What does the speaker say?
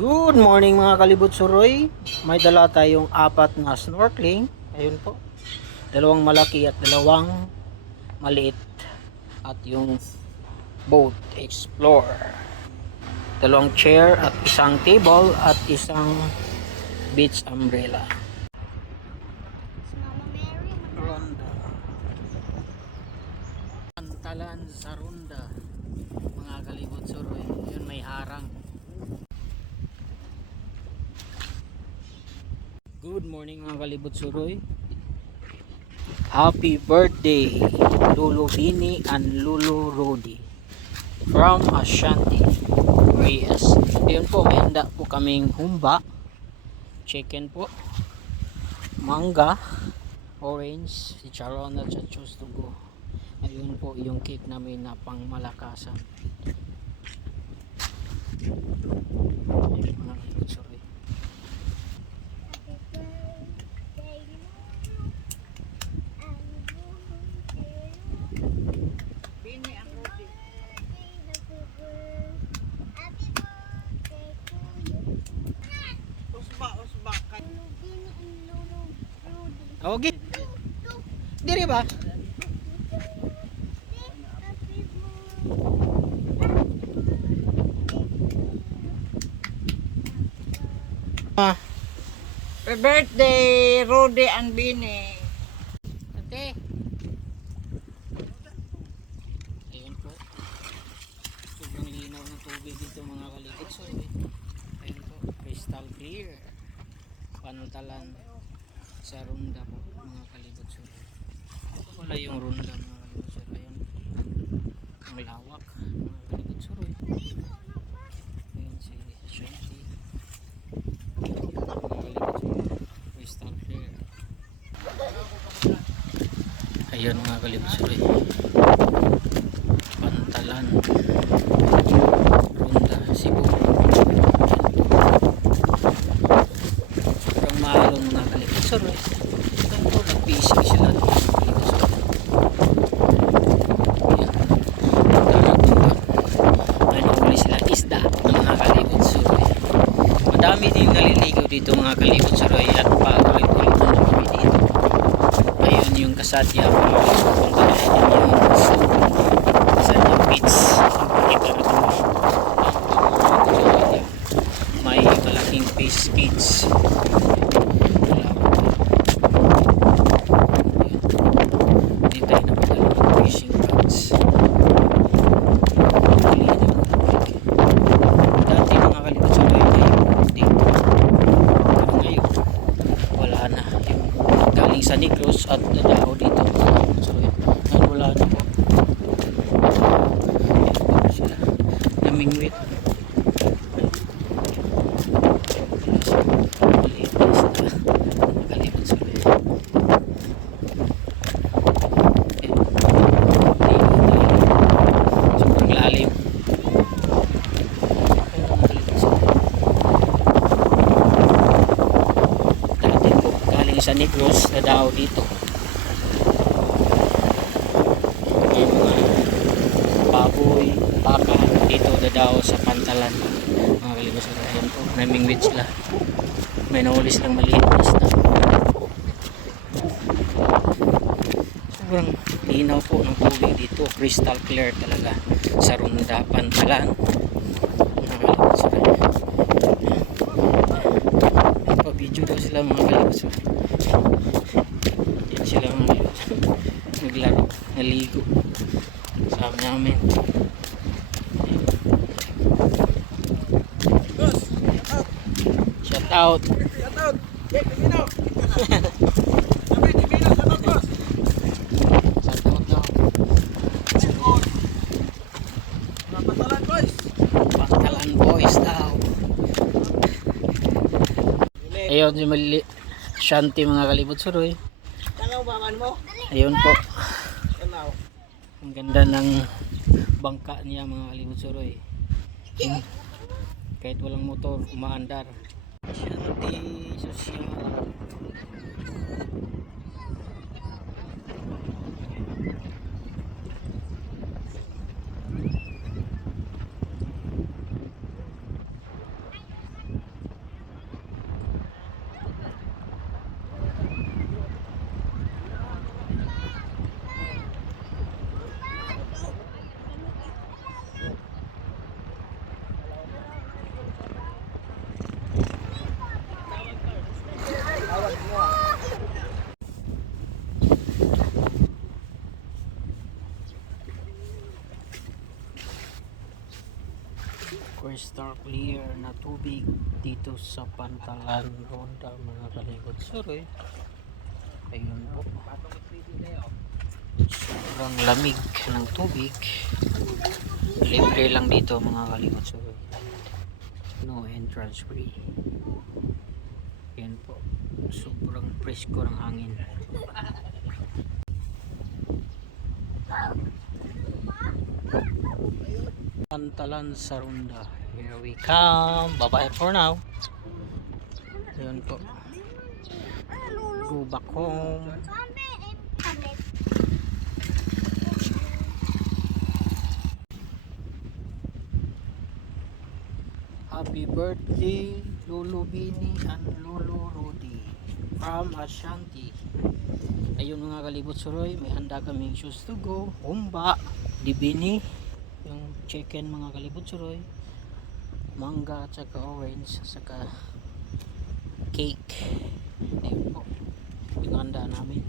Good morning mga kalibot suroy. May dala tayong apat na snorkeling. Ayun po. Dalawang malaki at dalawang maliit. At yung boat explorer. Dalawang chair at isang table at isang beach umbrella. Ronda. Pantalan sa ronda. Mga kalibot suroy. Yun may harang. Good morning mga kalibot suroy. Happy birthday Lulu Bini and Lulu Rudy from Ashanti Reyes. Ayun po, may handa po kaming humba, chicken po, mangga, orange, chicharon at chachos to go. Ayun po yung cake namin na pang malakasan. Ayun mga kalibot suroy. Okay. Diri ba? Happy birthday, Rudy and Bini. Ate. Ayun po. Sobrang linaw ng tubig dito mga kalibot suroy. Ayun po, crystal clear. Pantalan sa ronda po mga kalibot suroy. Wala yung ronda mga kalibot suroy. Ayun. Ang lawak mga kalibot suroy. Ayun si Shanti. Mga kalibot suroy. Crystal clear. Ayun mga kalibot suroy. Pantalan ronda Cebu. Sobrang mahalong mga kalibot suroy. Ito po, nag-fishing sila ng mga kalibot suroy. Ayan. Nanihuli sila isda ng mga kalibot suroy. Madami din naliligaw dito mga kalibot suroy at paulit-ulit na kami dito. Ayun yung Kasadya. Punta na yung Kasadya Beach. May malaking fish beach. Hindi tayo napadala ng fishing rods. Dati mga kalibot sa kayo dito. Pero ngayon wala na. Yung galing sa Negros at Dadao dito. So ngayon wala na po. Sila namingwit. Maliit na sila. Nakalibot sa kayo. Sobrang lalim. Dati po galing sa Negros na daw dito. Yung mga baboy, baka dito na daw sa Pantalan. Mga kalibot sa ayan po, namingwit sila. May nahuli silang maliit na isda. Sobrang linaw po ng tubig dito, crystal clear talaga sa ronda Pantalan. Pa-video daw sila mga kalibot. Yan sila mga kalibot. Naglaro, naligo sa namin. Shout out. Pantalan boys daw. Ayun si Mali Shanti mga kalibot suroy. Ayun po. Ang ganda ng bangka niya mga kalibot suroy. Kahit walang motor, umaandar. Shanti social. crystal clear na tubig dito sa Pantalan Ronda mga kalibot suroy. Ayun po, sobrang lamig ng tubig, libre lang dito mga kalibot suroy, no entrance free. Yan po, sobrang presko ng hangin. Pantalan sa Ronda, here we come. Bye bye for now. Ayun po, go back home. Happy birthday Lolo Bini and Lolo Rudy from Ashanti. Ayun mga kalibot suroy, may handa kaming shoes to go, humba, dibini, yung chicken mga kalibot suroy, mangga at saka orange, saka cake. Ayun po yung handa namin.